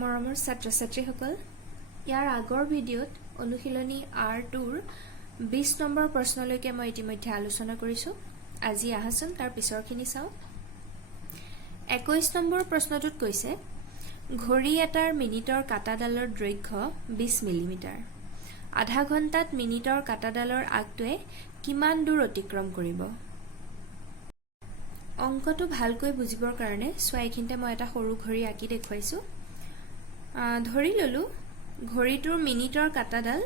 মৰমৰ ছাত্ৰ-ছাত্ৰীসকল, ইয়াৰ আগৰ ভিডিঅ'ত অনুশীলনী R2ৰ 20 নম্বৰ প্ৰশ্নলৈকে মই ইতিমধ্যে আলোচনা কৰিছো। আজি আহাচোন তাৰ পিছৰখিনি চাওঁ। 21 নম্বৰ প্ৰশ্নটোত কৈছে ঘড়ী এটাৰ মিনিটৰ কাটাডালৰ দৈৰ্ঘ্য 20 মিলিমিটাৰ। আধা ঘণ্টাত মিনিটৰ কাটাডালৰ আগটোৱে কিমান দূৰ অতিক্ৰম কৰিব? অংকটো ভালকৈ বুজিবৰ কাৰণে এইখিনিতে মই এটা সৰু ঘড়ী আঁকি দেখুৱাইছো। ধৰি ললো ঘড়ীটোৰ মিনিটৰ কাটাডাল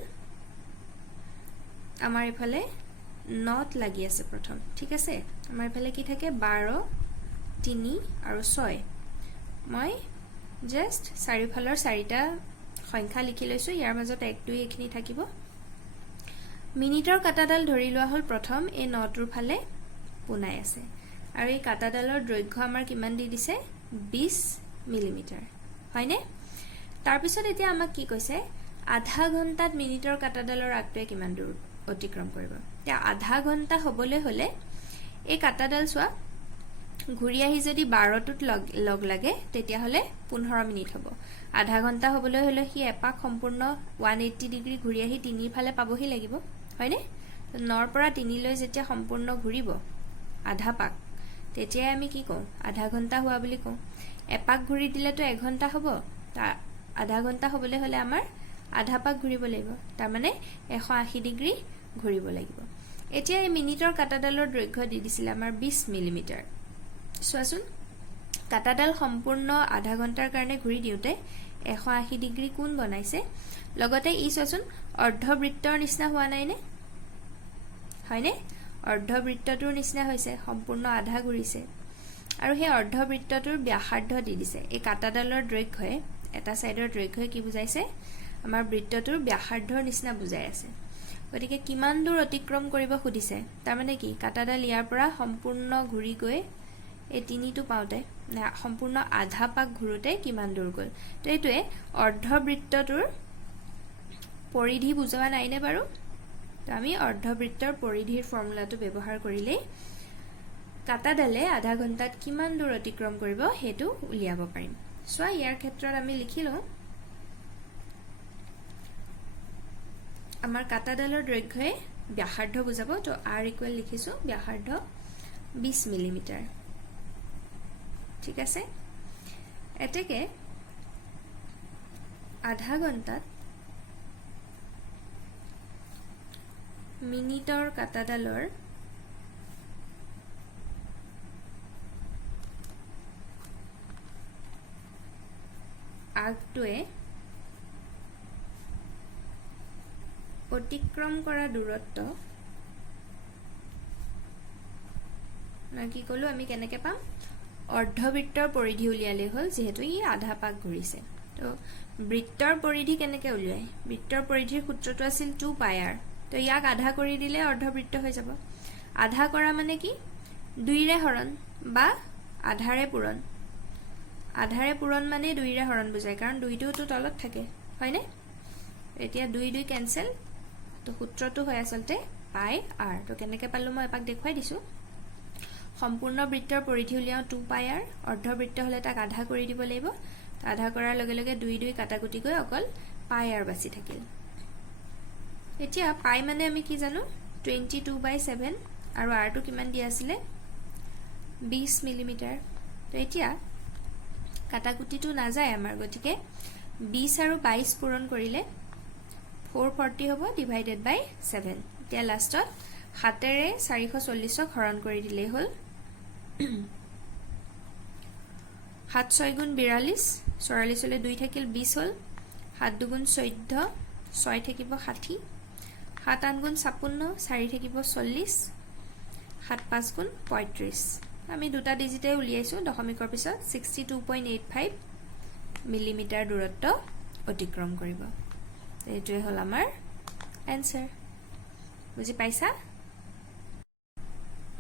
আমাৰ ইফালে 9ত লাগি আছে প্ৰথম, ঠিক আছে। আমাৰ ইফালে কি থাকে 12, 3 আৰু 6। মই জাস্ট চাৰিফালৰ চাৰিটা সংখ্যা লিখি লৈছো, ইয়াৰ মাজত 1 2 এইখিনি থাকিব। মিনিটৰ কাটাডাল ধৰি লোৱা হল প্ৰথম এই 9টোৰ ফালে পোনাই আছে আৰু এই কাটাডালৰ দৈৰ্ঘ্য আমাৰ কিমান দি দিছে 20 মিলিমিটাৰ, হয়নে? তাৰ পিছত এতিয়া আমাক কি কৈছে আধা ঘণ্টাত মিনিটৰ কাটাডালৰ আগটোৱে কিমান দূৰ অতিক্ৰম কৰিব। এতিয়া আধা ঘণ্টা হ'বলৈ হলে এই কাটাডাল চোৱা ঘূৰি আহি যদি 12টোত লগ লাগে তেতিয়া হলে 15 মিনিট হ'ব। আধা ঘণ্টা হ'বলৈ হলে সি এপাক সম্পূৰ্ণ 180 ডিগ্ৰী ঘূৰি আহি 3 ফালে পাবহি লাগিব, হয়নে? 9ৰ পৰা 3 লৈ যেতিয়া সম্পূৰ্ণ ঘূৰিব আধা পাক, তেতিয়াই আমি কি কওঁ আধা ঘণ্টা হোৱা বুলি কওঁ। এপাক ঘূৰি দিলেতো 1 ঘণ্টা হ'ব, আধা ঘণ্টা হ'বলৈ হলে আমাৰ আধা পাক ঘূৰিব লাগিব, তাৰ মানে 180 ডিগ্ৰী ঘূৰিব লাগিব। এতিয়া এই মিনিটৰ কাটাডালৰ দৈৰ্ঘ্য দি দিছিলে আমাৰ 20 মিলিমিটাৰ। চোৱাচোন কাটাডাল সম্পূৰ্ণ আধা ঘণ্টাৰ কাৰণে ঘূৰি দিওঁতে 180 ডিগ্ৰী কোণ বনাইছে, লগতে ই চোৱাচোন অৰ্ধবৃত্তৰ নিচিনা হোৱা নাইনে, হয়নে? অৰ্ধবৃত্তটোৰ নিচিনা হৈছে, সম্পূৰ্ণ আধা ঘূৰিছে আৰু সেই অৰ্ধবৃত্তটোৰ ব্যাসাৰ্ধ দি দিছে। এই কাটাডালৰ দৈৰ্ঘ্যই এটা সাইডৰ দৈৰ্ঘ্যই কি বুজাইছে আমাৰ বৃত্তটোৰ ব্যাসাৰ্ধৰ নিচিনা বুজাই আছে। গতিকে কিমান দূৰ অতিক্ৰম কৰিব খুদিছে, তাৰ মানে কি কাটাডাল ইয়াৰ পৰা সম্পূৰ্ণ ঘূৰি গৈ এই 3টো পাওঁতে সম্পূৰ্ণ আধা পাক ঘূৰোতে কিমান দূৰ গ'ল। তো এইটোৱে অৰ্ধবৃত্তটোৰ পৰিধি বুজোৱা নাইনে বাৰু? তো আমি অৰ্ধবৃত্তৰ পৰিধিৰ ফৰ্মুলাটো ব্যৱহাৰ কৰিলেই কাটাডালে আধা ঘণ্টাত কিমান দূৰ অতিক্ৰম কৰিব সেইটো উলিয়াব পাৰিম। চোৱা ইয়াৰ ক্ষেত্ৰত আমি লিখি লওঁ আমাৰ কাটাডালৰ দৈৰ্ঘ্যই ব্যাসাৰ্ধ বুজাব, তো r ইকুৱেল লিখিছো ব্যাসাৰ্ধ 20 মিলিমিটাৰ, ঠিক আছে। এতেকে আধা ঘণ্টাত মিনিটৰ কাটাডালৰ আগটোৱে অতিক্ৰম কৰা দূৰত্ব কি কলো আমি কেনেকে পাম অৰ্ধবৃত্তৰ পৰিধি উলিয়ালে হ'ল, যিহেতু ই আধা পাক ঘূৰিছে। তো বৃত্তৰ পৰিধি কেনেকে উলিয়াই, বৃত্তৰ পৰিধিৰ সূত্ৰটো আছিল 2πr। তো ইয়াক আধা কৰি দিলে অৰ্ধবৃত্ত হৈ যাব। আধা কৰা মানে কি 2ৰে হৰণ বা আধাৰে পূৰণ। আধাৰে পূৰণ মানে 2ৰে হৰণ বুজায়, কাৰণ 2টোতো তলত থাকে, হয়নে? এতিয়া 2 2 কেনসেল, তো সূত্ৰটো হয় আচলতে πr। তো কেনেকে পালো মই এপাক দেখুৱাই দিছো। সম্পূৰ্ণ বৃত্তৰ পৰিধি উলিয়াও 2πr, অৰ্ধবৃত্ত হলে তাক আধা কৰি দিব লাগিব। আধা কৰাৰ লগে লগে 2 2 কাটাকুটি গৈ অকল πr বাছি থাকিল। এতিয়া পাই মানে আমি কি জানো 22/7 আৰু r টো কিমান দিয়া আছিলে 20 মিলিমিটাৰ। তো এতিয়া কাটাকুটিটো নাযায় আমাৰ, গতিকে 20 আৰু 22 পূৰণ কৰিলে 440 হ'ব ডিভাইডেড বাই 7। এতিয়া লাষ্টত 7ৰে 440ক হৰণ কৰি দিলেই হ'ল। 7 6 গুণ 42, 44 হলে 2 থাকিল 20 হ'ল। 7 2 গুণ 14, 6 থাকিব 60, 7 8 গুণ 56, 4 থাকিব 40, 7 5 গুণ 35। আমি দুটা ডিজিটে উলিয়াইছো দশমিকৰ পিছত 62.85 মিলিমিটাৰ দূৰত্ব অতিক্ৰম কৰিব। এইটোৱে হ'ল আমাৰ এনসাৰ। বুজি পাইছা?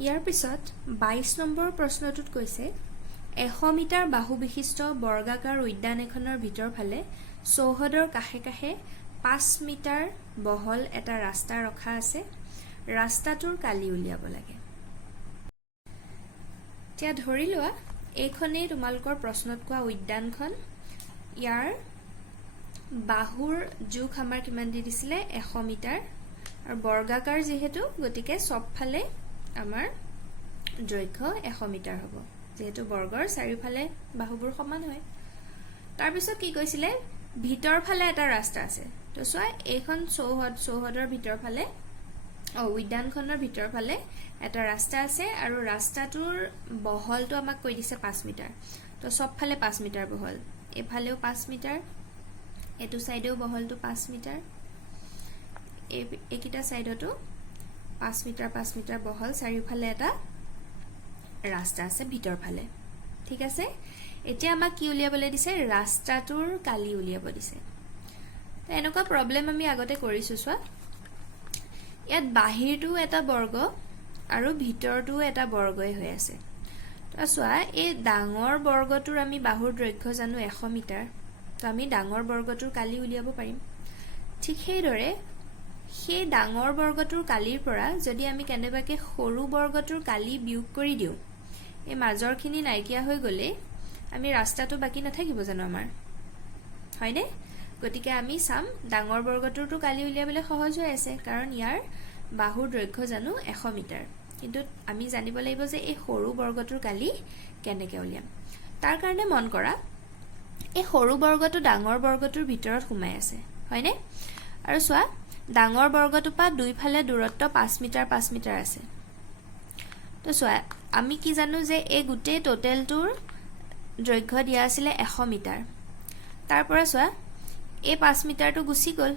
ইয়াৰ পিছত 22 নম্বৰ প্ৰশ্নটোত কৈছে 100 মিটাৰ বাহু বিশিষ্ট বৰ্গাকাৰ উদ্যান এখনৰ ভিতৰ ফালে চৌহদৰ কাষে কাষে 5 মিটাৰ বহল এটা ৰাস্তা ৰখা আছে। ৰাস্তাটোৰ কালি উলিয়াব লাগে। এতিয়া ধৰি লোৱা এইখনেই তোমালোকৰ প্ৰশ্নত কোৱা উদ্যানখন। ইয়াৰ বাহুৰ জোখ আমাৰ কিমান দি দিছিলে 100 মিটাৰ আৰু বৰ্গাকাৰ যেহেতু গতিকে সবফালে আমাৰ দৈৰ্ঘ্য 100 মিটাৰ হ'ব যেহেতু বৰ্গৰ চাৰিওফালে বাহুবোৰ সমান হয় তাৰ পিছত কি কৈছিলে ভিতৰ ফালে এটা ৰাস্তা আছে তো সোৱা এইখন চৌহদৰ ভিতৰ ফালে উদ্যানখনৰ ভিতৰ ফালে এটা ৰাস্তা আছে আৰু ৰাস্তাটোৰ বহলটো আমাক কৈ দিছে 5 মিটাৰ তো সবফালে 5 মিটাৰ বহল এফালেও 5 মিটাৰ এটো সাইডেও বহলটো 5 মিটাৰ একিটা সাইডতো 5 মিটাৰ বহল চাৰিওফালে এটা ৰাস্তা আছে ভিতৰ ফালে ঠিক আছে এতিয়া আমাক কি উলিয়াবলৈ দিছে ৰাস্তাটোৰ কালি উলিয়াব দিছে তো এনেকুৱা প্ৰবলেম আমি আগতে কৰিছো সোৱা ইয়াত বাহিৰটো এটা বৰ্গ আৰু ভিতৰটো এটা বৰ্গই হৈ আছে তো সোৱা এই ডাঙৰ বৰ্গটোৰ আমি বাহুৰ দৈৰ্ঘ্য জানো 100 মিটাৰ তো আমি ডাঙৰ বৰ্গটোৰ কালি উলিয়াব পাৰিম ঠিক সেইদৰে সেই ডাঙৰ বৰ্গটোৰ কালিৰ পৰা যদি আমি কেনেবাকে সৰু বৰ্গটোৰ কালি বিয়োগ কৰি দিও এই মাজৰখিনি নাইকিয়া হৈ গলে আমি ৰাস্তাটো বাকি নাথাকিব জানো আমাৰ হয়নে গতিকে আমি সাম ডাঙৰ বৰ্গটোৰটো কালি উলিয়াবলৈ সহজ হৈ আছে কাৰণ ইয়াৰ বাহুৰ দৈৰ্ঘ্য জানো 100 মিটাৰ কিন্তু আমি জানিব লাগিব যে এই সৰু বৰ্গটোৰ কালি কেনেকৈ উলিয়াম তাৰ কাৰণে মন কৰা এই সৰু বৰ্গটো ডাঙৰ বৰ্গটোৰ ভিতৰত সোমাই আছে হয়নে আৰু সোৱা ডাঙৰ বৰ্গটো পা দুইফালে দূৰত্ব 5 মিটাৰ আছে তো সোৱা আমি কি জানো যে এই গোটেই টোটেলটোৰ দৈৰ্ঘ্য দিয়া আছিল 100 মিটাৰ তাৰ পৰা সোৱা এই 5 মিটাৰটো গুছি গল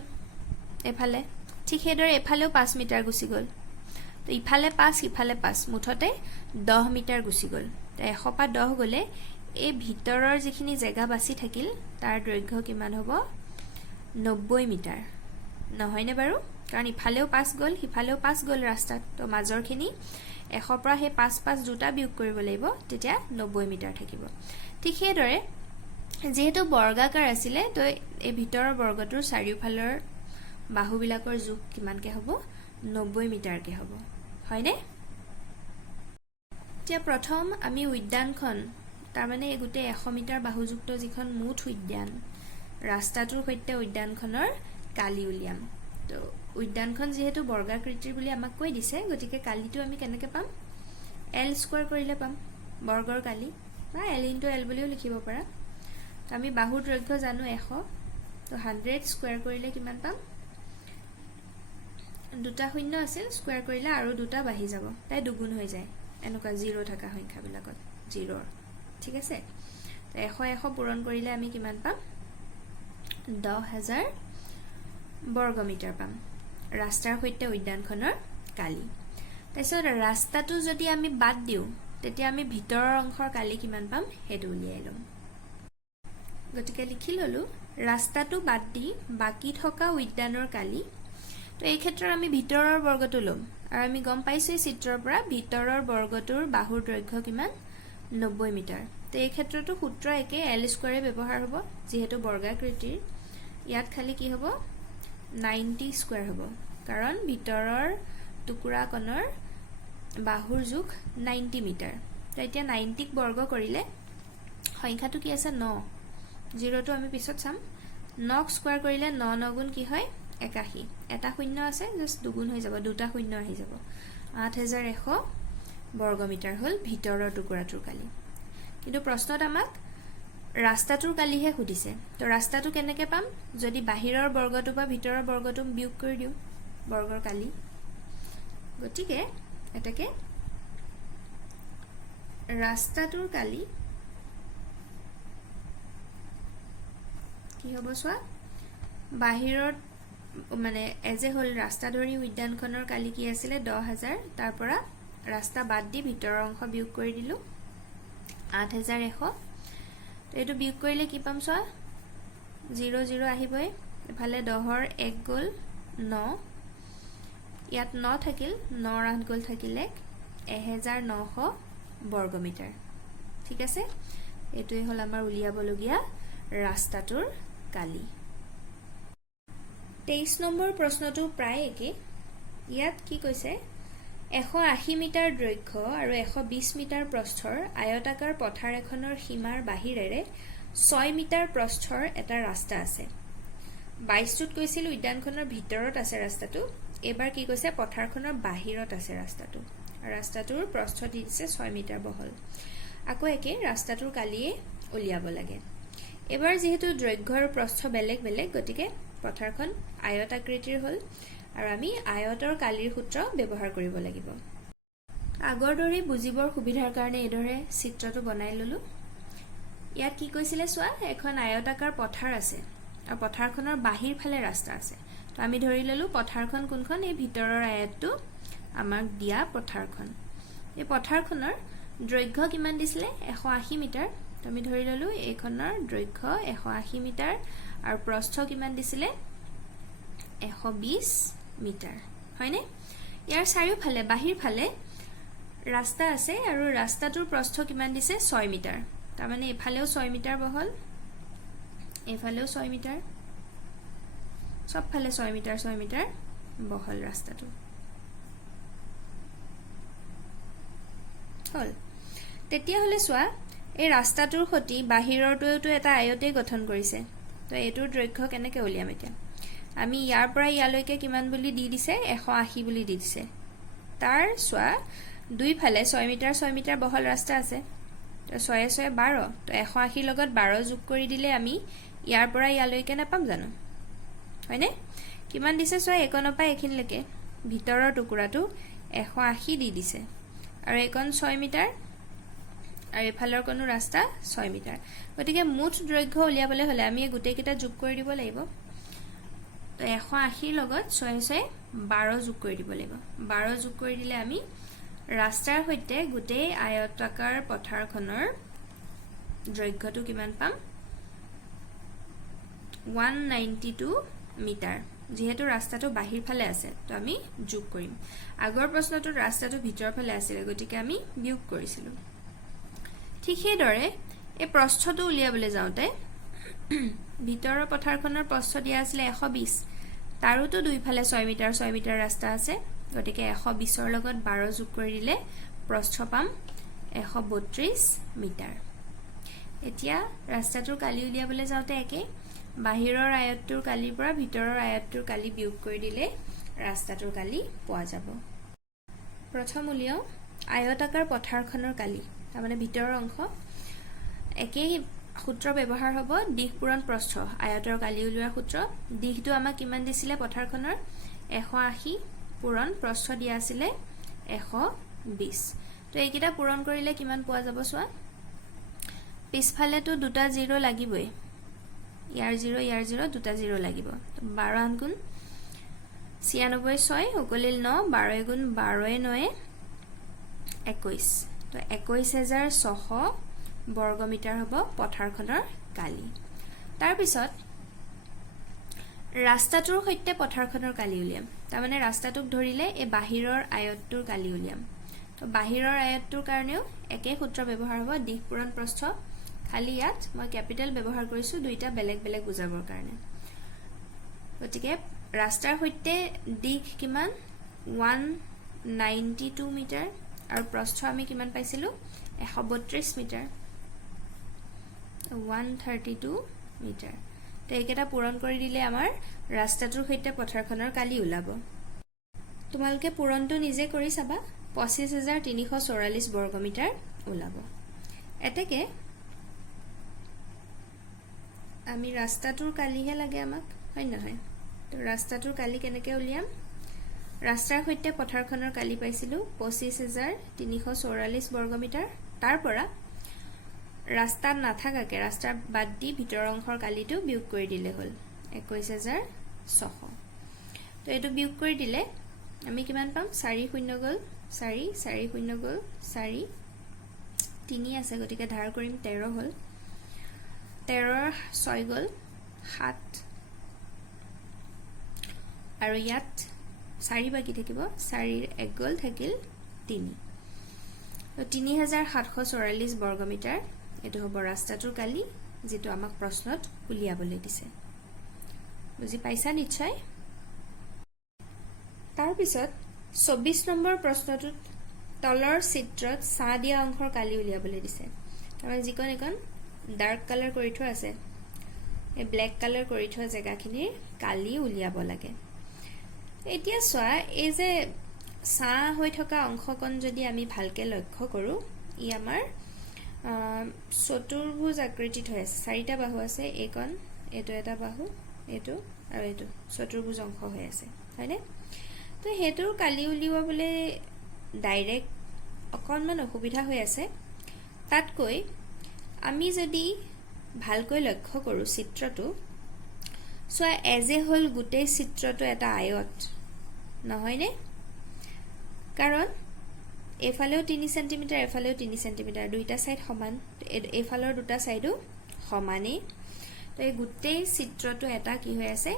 এফালে ঠিক হেদৰে এফালেও 5 মিটাৰ গুছি গল তো ইফালে 5 ইফালে 5 মুঠতে 10 মিটাৰ গুছি গল তো 100 পা 10 গলে এই ভিতৰৰ যিখিনি জায়গা বাছি থাকিল তাৰ দৈৰ্ঘ্য কিমান হ'ব 90 মিটাৰ নহয়নে বাৰু কাৰণ ইফালেও 5 গল হিফালেও 5 গল ৰাস্তাত তো মাজৰখিনি 100 পৰা হে 5 দুটা বিয়োগ কৰিব লাগিব তেতিয়া 90 মিটাৰ থাকিব ঠিক হেদৰে যেহেতু বৰ্গাকাৰ আছিল তো এই ভিতৰৰ বৰ্গটোৰ চাৰিওফালৰ বাহুবিলাকৰ জোখ কিমানকে হ'ব 90 মিটাৰকে হ'ব হয়নে এতিয়া প্ৰথম আমি উদ্যানখন তাৰ মানে এই গোটেই 100 মিটাৰ বাহুযুক্ত যিখন মুঠ উদ্যান ৰাস্তাটোৰ সৈতে উদ্যানখনৰ কালি উলিয়াম তো উদ্যানখন যেহেতু বৰ্গাকৃতিৰ বুলি আমাক কৈ দিছে গতিকে কালিটো আমি কেনেকৈ পাম l স্কয়াৰ কৰিলে পাম বৰ্গৰ কালি বা l * l বুলিও লিখিব পাৰা তো আমি বাহুৰ দৈৰ্ঘ্য জানো 100 তো 100 স্কয়াৰ কৰিলে কিমান পাম দুটা শূন্য আছে স্কয়াৰ কৰিলে আৰু দুটা বাঢ়ি যাব তাই দুগুণ হৈ যায় এনেকুৱা 0 থকা সংখ্যাবিলাকত 0 ঠিক আছে তো 100 পূৰণ কৰিলে আমি কিমান পাম 10000 বৰ্গমিটাৰ পাম ৰাস্তাৰ সৈতে উদ্যানখনৰ কালি তাৰপিছত ৰাস্তাটো যদি আমি বাদ দিও তেতিয়া আমি ভিতৰৰ অংশৰ কালি কিমান পাম হেতু উলিয়াই লম গতিকে লিখি ললো ৰাস্তাটো বাদ দি বাকি থকা উদ্যানৰ কালি তো এই ক্ষেত্ৰত আমি ভিতৰৰ বৰ্গটো লম আৰু আমি গম পাইছো এই চিত্ৰৰ পৰা ভিতৰৰ বৰ্গটোৰ বাহুৰ দৈৰ্ঘ্য কিমান 90 মিটাৰ তো এই ক্ষেত্ৰটো সূত্ৰ একে l স্কয়াৰে ব্যৱহাৰ হ'ব যেহেতু বৰ্গাকৃতিৰ ইয়াত খালি কি হ'ব 90 স্কয়াৰ হ'ব কাৰণ ভিতৰৰ টুকুৰা কণৰ বাহুৰ জোখ 90 মিটাৰ তো এতিয়া 90 ক বৰ্গ কৰিলে সংখ্যাটো কি আছে 9 0 টো আমি পিছত চাম 9 ক স্কয়াৰ কৰিলে 9 9 গুণ কি হয় 81 এটা শূন্য আছে জাস্ট দুগুণ হৈ যাব দুটা শূন্য আহি যাব 8100 বৰ্গমিটাৰ হল ভিতৰৰ টুকুৰাটোৰ কালি কিন্তু প্ৰশ্নত আমাক ৰাস্তাটোৰ কালিহে সুধিছে তো ৰাস্তাটো কেনেকৈ পাম যদি বাহিৰৰ বৰ্গটো বা ভিতৰৰ বৰ্গটো বিয়োগ কৰি দিও বৰ্গৰ কালি গতিকে এটাকে ৰাস্তাটোৰ কালি কি হ'ব সোৱা বাহিৰৰ মানে এজে হল ৰাস্তা ধৰি উদ্যানখনৰ কালি কি আছিল 10000 তাৰ পৰা ৰাস্তা বাদ দি ভিতৰৰ অংশ বিয়োগ কৰি দিলো 8100 তো এটো বিয়োগ কৰিলে কি পাম সোৱা 0 0 আহিবই এফালে 10ৰ 1 গল 9 ইয়াত 9 থাকিল 9 8 গল থাকিলে 1900 বৰ্গমিটাৰ ঠিক আছে এটোই হল আমাৰ উলিয়াবলগীয়া ৰাস্তাটোৰ কালি 23 নম্বৰ প্ৰশ্নটো প্ৰায় একে ইয়াত কি কৈছে 180 মিটাৰ দৈৰ্ঘ্য আৰু 120 মিটাৰ প্ৰস্থৰ আয়তাকাৰ পথাৰ এখনৰ সীমাৰ বাহিৰেৰে 6 মিটাৰ প্ৰস্থৰ এটা ৰাস্তা আছে 22টোত কৈছিল উদ্যানখনৰ ভিতৰত আছে ৰাস্তাটো এবাৰ কি কৈছে পথাৰখনৰ বাহিৰত আছে ৰাস্তাটো ৰাস্তাটোৰ প্ৰস্থ দিছে 6 মিটাৰ বহল আকৌ একে ৰাস্তাটোৰ কালিয়ে উলিয়াব লাগে এবাৰ যেহেতু দৈৰ্ঘ্য আৰু প্ৰস্থ বেলেগ বেলেগ গতিকে পথাৰখন আয়তাকৃতিৰ হ'ল আৰু আমি আয়তৰ কালিৰ সূত্ৰ ব্যৱহাৰ কৰিব লাগিব আগৰ দৰে বুজিবৰ সুবিধাৰ কাৰণে এদৰে চিত্ৰটো বনাই ললো ইয়াত কি কৈছিলে চোৱা এখন আয়তাকাৰ পথাৰ আছে আৰু পথাৰখনৰ বাহিৰ ফালে ৰাস্তা আছে তো আমি ধৰি ললো পথাৰখন কোনখন এই ভিতৰৰ আয়তটো আমাক দিয়া পথাৰখন এই পথাৰখনৰ দৈৰ্ঘ্য কিমান দিছিলে 180 মিটাৰ তো আমি ধৰি ললো এইখনৰ দৈৰ্ঘ্য 180 মিটাৰ আৰু প্ৰস্থ কিমান দিছিলে 120 মিটাৰ হয়নে ইয়াৰ চাৰিওফালে বাহিৰ ফালে ৰাস্তা আছে আৰু ৰাস্তাটোৰ প্ৰস্থ কিমান দিছে 6 মিটাৰ তাৰ মানে এফালেও 6 মিটাৰ বহল এফালেও 6 মিটাৰ সবফালে 6 মিটাৰ বহল ৰাস্তাটো হল তেতিয়া হলে চোৱা এই ৰাস্তাটোৰ সতি বাহিৰৰটোটো এটা আয়তে গঠন কৰিছে তো এটোৰ দৈৰ্ঘ্য কেনেকৈ উলিয়াম এতিয়া আমি ইয়াৰ পৰা ইয়ালৈকে কিমান বুলি দি দিছে 180 বুলি দি দিছে তাৰ চোৱা দুই ফালে 6 মিটাৰ বহল ৰাস্তা আছে তো 6 6 12 তো 180 লগত 12 যোগ কৰি দিলে আমি ইয়াৰ পৰা ইয়ালৈকে নাপাম জানো হয়নে কিমান দিছে চোৱা একনৰ পৰা এখিনলৈকে ভিতৰৰ টুকুৰাটো 180 দি দিছে আৰু একন 6 মিটাৰ আৰু এফালৰ কোনো ৰাস্তা 6 মিটাৰ গতিকে মুঠ দৈৰ্ঘ্য উলিয়াবলৈ হলে আমি গোটেই কেইটা যোগ কৰি দিব লাগিব তো 180 লগত 6 6 12 যোগ কৰি দিব লাগিব 12 যোগ কৰি দিলে আমি ৰাস্তাৰ সৈতে গোটেই আয়তাকাৰ পথাৰখনৰ দৈৰ্ঘ্যটো কিমান পাম 192 মিটাৰ যেহেতু ৰাস্তাটো বাহিৰ ফালে আছে তো আমি যোগ কৰিম আগৰ প্ৰশ্নটোত ৰাস্তাটো ভিতৰ ফালে আছিল গতিকে আমি বিয়োগ কৰিছিলো ঠিক সেইদৰে এই প্ৰস্থটো উলিয়াবলৈ যাওঁতে ভিতৰৰ পথাৰখনৰ প্ৰস্থ দিয়া আছিল 120 তাৰোটো দুই ফালে 6 মিটাৰ ৰাস্তা আছে গতিকে 120ৰ লগত 12 যোগ কৰি দিলে প্ৰস্থ পাম 132 মিটাৰ এতিয়া ৰাস্তাটোৰ কালি উলিয়াবলৈ যাওঁতে একে বাহিৰৰ আয়তটোৰ কালিৰ পৰা ভিতৰৰ আয়তটোৰ কালি বিয়োগ কৰি দিলে ৰাস্তাটোৰ কালি পোৱা যাব প্ৰথম উলিয়াও আয়তাকাৰ পথাৰখনৰ কালি তাৰমানে ভিতৰৰ অংশ একেই সূত্ৰ ব্যৱহাৰ হ'ব দিশ পূৰণ প্ৰস্থ আয়তৰ কালি উলিওৱাৰ সূত্ৰ দিশটো আমাক কিমান দিছিলে পথাৰখনৰ 180 পূৰণ প্ৰস্থ দিয়া আছিল 120 তো এইকেইটা পূৰণ কৰিলে কিমান পোৱা যাব চোৱা পিছফালেটো দুটা 0 লাগিবই ইয়াৰ 0 দুটা 0 লাগিব 12 আনগুণ 96 6 উকলিল 9 12 গুণ 12 9 21 তো 21600 বৰ্গমিটাৰ হ'ব পথাৰখনৰ কালি তাৰ পিছত ৰাস্তাটোৰ সৈতে পথাৰখনৰ কালি উলিয়াম তাৰমানে ৰাস্তাটোক ধৰিলে এই বাহিৰৰ আয়তটোৰ কালি উলিয়াম তো বাহিৰৰ আয়তটোৰ কাৰণেও একে সূত্ৰ ব্যৱহাৰ হ'ব দিশ পূৰণ প্ৰস্থ খালি ইয়াত মই ক্যাপিটেল ব্যৱহাৰ কৰিছো দুইটা বেলেগ বেলেগ বুজাবৰ কাৰণে গতিকে ৰাস্তাৰ সৈতে দিশ কিমান 192 মিটাৰ আৰু প্ৰস্থ আমি কিমান পাইছিলো 132 মিটাৰ 132 মিটাৰ তো এইকেইটা পূৰণ কৰি দিলে আমাৰ ৰাস্তাটোৰ সৈতে পথাৰখনৰ কালি ওলাব তোমালোকে পূৰণটো নিজে কৰি চাবা 25344 বৰ্গমিটাৰ ওলাব এতেকে আমি ৰাস্তাটোৰ কালিহে লাগে আমাক হয় নহয় তো ৰাস্তাটোৰ কালি কেনেকৈ উলিয়াম ৰাস্তাৰ সৈতে পথাৰখনৰ কালি পাইছিলো 25344 বৰ্গমিটাৰ তাৰ পৰা ৰাস্তাত নাথাকাকে ৰাস্তাৰ বাদ দি ভিতৰ অংশৰ কালিটো বিয়োগ কৰি দিলে হ'ল 21600 তো এটো বিয়োগ কৰি দিলে আমি কিমান পাম 4 0 গল 4 4 0 গল 4 3 আছে গতিকে ধাৰ কৰিম 13 হ'ল 13 6 গল 7 আৰু ইয়াত 4 বাকি থাকিব 4 1 গল থাকিল 3 তো 3744 বৰ্গমিটাৰ এটো হ'ব ৰাস্তাটোৰ কালি যেটো আমাক প্ৰশ্নত উলিয়াবলৈ দিছে বুজি পাইছা নিশ্চয় তাৰ পিছত 24 নম্বৰ প্ৰশ্নটোত তলৰ চিত্ৰত ছা দিয়া অংশৰ কালি উলিয়াবলৈ দিছে তাৰমানে যিকোন এখন ডাৰ্ক কালাৰ কৰি থোৱা আছে এই ব্লেক কালাৰ কৰি থোৱা জেগাখিনিৰ কালি উলিয়াব লাগে এতিয়া চোৱা এই যে সা হৈ থকা অংশকণ যদি আমি ভালকে লক্ষ্য কৰো ই আমাৰ চতুৰ্ভুজ আকৃতিত হৈ আছে চাৰিটা বাহু আছে এইকণ এটো এটা বাহু এটো আৰু এটো চতুৰ্ভুজ অংশ হৈ আছে হয়নে তো হেতুৰ কালি উলিয়াবলে ডাইৰেক্ট অকণমান অসুবিধা হৈ আছে তাতকৈ আমি যদি ভালকৈ লক্ষ্য কৰো চিত্ৰটো সোয়া এজে হল গুটেই চিত্ৰটো এটা আয়ত নহয়নে কাৰণ এফালেও 3 সেমি এফালেও 3 সেমি দুইটা সাইড সমান এফালৰ দুটা সাইডো সমানে তো এই গুটেই চিত্ৰটো এটা কি হৈ আছে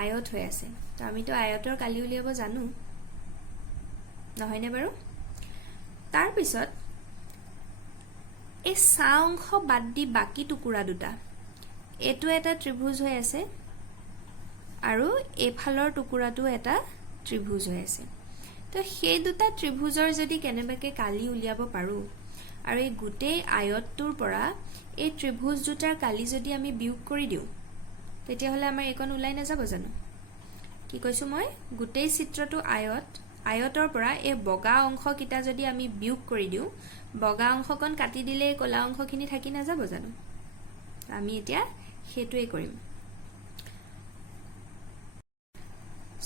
আয়ত হৈ আছে তো আমি তো আয়তৰ কালি উলিয়াব জানো নহয়নে বাৰু তাৰ পিছত এই সা অংশ বাদ দি বাকি টুকুৰা দুটা এটো এটা ত্ৰিভুজ হৈ আছে আৰু এফালৰ টুকুৰাটো এটা ত্ৰিভুজ হৈ আছে তো সেই দুটা ত্ৰিভুজৰ যদি কেনেবাকে কালি উলিয়াব পাৰো আৰু এই গুটেই আয়তটোৰ পৰা এই ত্ৰিভুজ দুটাৰ কালি যদি আমি বিয়োগ কৰি দিও তেতিয়া হলে আমাৰ একন উলাই না যাব জানো কি কৈছো মই গুটেই চিত্ৰটো আয়তৰ পৰা এই বগা অংশ কিটা যদি আমি বিয়োগ কৰি দিও বগা অংশকন কাটি দিলে কলা অংশখিনি থাকি না যাব জানো আমি এতিয়া হেতুই কৰিম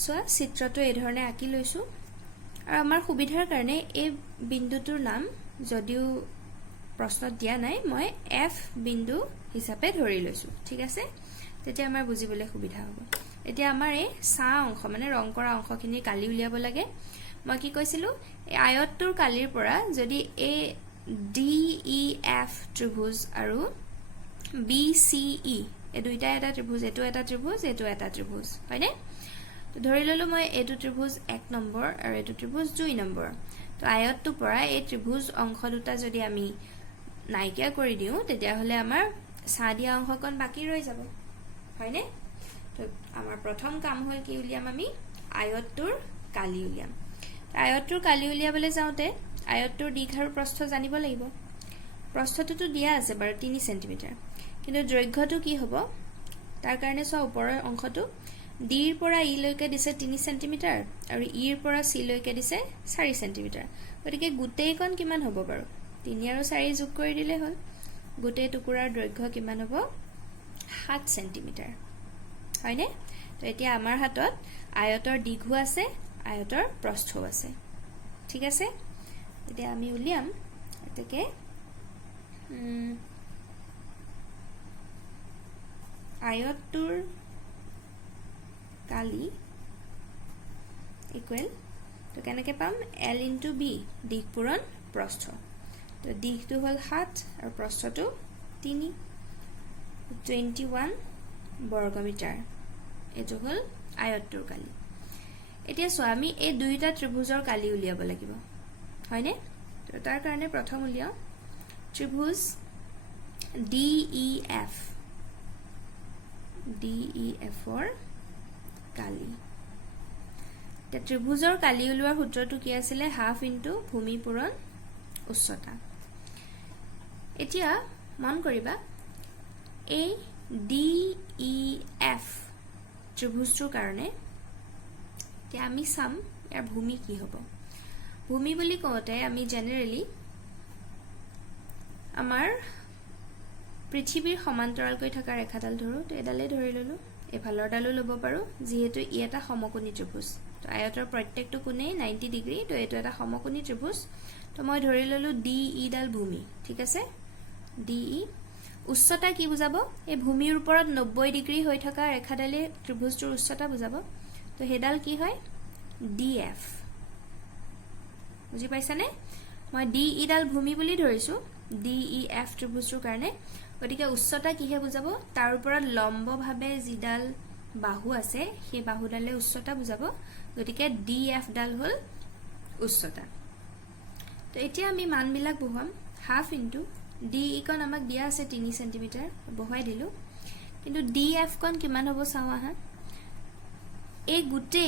সোয়া চিত্ৰটো এই ধৰণে আঁকি লৈছো আৰু আমাৰ সুবিধাৰ কাৰণে এই বিন্দুটোৰ নাম যদিও প্ৰশ্নত দিয়া নাই মই এফ বিন্দু হিচাপে ধৰি লৈছো ঠিক আছে তেতিয়া আমাৰ বুজিবলৈ সুবিধা হ'ব এতিয়া আমাৰ এই সা অংশ মানে ৰং কৰা অংশখিনি কালি উলিয়াব লাগে মই কি কৈছিলো এই আয়তটোৰ কালিৰ পৰা যদি এ ডি ই এফ ত্ৰিভুজ আৰু বি সি ই এই দুইটা এটা ত্ৰিভুজ এটো এটা ত্ৰিভুজ এটো এটা ত্ৰিভুজ হয়নে তো ধৰি ললো মই এটো ত্ৰিভুজ 1 নম্বৰ আৰু এটো ত্ৰিভুজ 2 নম্বৰ তো আয়তটো পৰা এই ত্ৰিভুজ অংশ দুটা যদি আমি নাইকিয়া কৰি দিও তেতিয়া হলে আমাৰ সা দিয়া অংশকন বাকি ৰৈ যাব হয়নে তো আমাৰ প্ৰথম কাম হল কি উলিয়াম আমি আয়তটোৰ কালি উলিয়াম আয়তটোৰ কালি উলিয়াবলৈ যাওতে আয়তটোৰ দীঘ আৰু প্ৰস্থ জানিব লাগিব প্ৰস্থটো দিয়া আছে বাৰু 3 সেমি কিন্তু দৈৰ্ঘ্যটো কি হ'ব তাৰ কাৰণে সব ওপৰৰ অংশটো ডিৰ পৰা ই লৈকে দিছে 3 সেমি আৰু ইৰ পৰা সি লৈকে দিছে 4 সেমি গতিকে গুটেইকন কিমান হ'ব বাৰু 3 আৰু 4 যোগ কৰি দিলে হ'ল গুটেই টুকুৰাৰ দৈৰ্ঘ্য কিমান হ'ব 7 সেমি হয়নে তো এতিয়া আমাৰ হাতত আয়তৰ দীঘো আছে আয়তৰ প্ৰস্থও আছে ঠিক আছে এতিয়া আমি উলিয়াম এতেকে আয়তটোৰ কালি ইকুৱেল তো কেনেকে পাম l * b দিশ পূৰণ প্ৰস্থ তো দিশটো হল 7 আৰু প্ৰস্থটো 3 21 বৰ্গমিটাৰ এটো হল আয়তটোৰ কালি এতিয়া সো আমি এই দুইটা ত্ৰিভুজৰ কালি উলিয়াব লাগিব হয়নে তো তাৰ কাৰণে প্ৰথম উলিয়াও ত্ৰিভুজ DEF ৰ কালি তে ত্ৰিভুজৰ কালি উলিওৱাৰ সূত্ৰটো কি আছিল হাফ ইনটু ভূমি পূৰণ উচ্চতা এতিয়া মন কৰিবা এই DEF ত্ৰিভুজটোৰ কাৰণে তে আমি সাম ইয়াৰ ভূমি কি হ'ব ভূমি বুলি কওঁতে আমি জেনাৰেলি আমাৰ পৃথিৱীৰ সমান্তৰালকৈ থকা ৰেখাডাল ধৰো তো এডালে ধৰি ললো এফালৰ ডালো লব পাৰো যেহেতু ই এটা সমকোণী ত্ৰিভুজ তো আয়তৰ প্ৰত্যেকটো কোণে 90 ডিগ্ৰী তো এটো এটা সমকোণী ত্ৰিভুজ তো মই ধৰি ললো DE ডাল ভূমি ঠিক আছে DE উচ্চতা কি বুজাব এই ভূমিৰ ওপৰত 90 ডিগ্ৰী হৈ থকা ৰেখাডালে ত্ৰিভুজটোৰ উচ্চতা বুজাব তো হেডাল কি হয় DF বুজি পাইছানে মই DE ডাল ভূমি বুলি ধৰিছো DEF ত্ৰিভুজটোৰ কাৰণে গতিকে উচ্চতা কিহে বুজাব তাৰ ওপৰত লম্বভাৱে জিডাল বাহু আছে সেই বাহুডালে উচ্চতা বুজাব গতিকে DF ডাল হল উচ্চতা তো এতিয়া আমি মানবিলাক বহুৱাম হাফ ইনটু DE কোন আমাক দিয়া আছে 3 সেমি বহুৱাই দিলো কিন্তু DF কোন কিমান হ'ব চাও আহা এই গুটে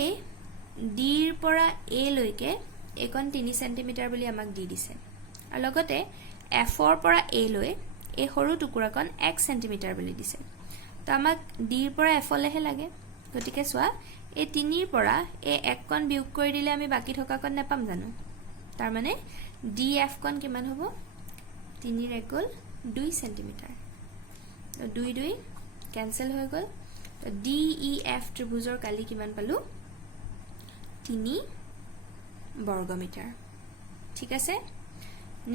D ৰ পৰা A লৈকে একন 3 সেমি বুলি আমাক দি দিছে আৰু লগতে F ৰ পৰা A লৈ এই সৰু টুকুৰাকণ 1 সেন্টিমিটাৰ বুলি দিছে তো আমাক ডি ৰ পৰা এফ লেহে লাগে গতিকে চোৱা এই 3 ৰ পৰা এই 1 কণ বিয়োগ কৰি দিলে আমি বাকি থকা কণ নেপাম জানো তাৰ মানে ডি এফ কণ কিমান হ'ব 3 ৰ 1 গল 2 সেন্টিমিটাৰ তো 2 2 কেনসেল হৈ গল তো ডি ই এফ ত্ৰিভুজৰ কালি কিমান পালো 3 বৰ্গমিটাৰ ঠিক আছে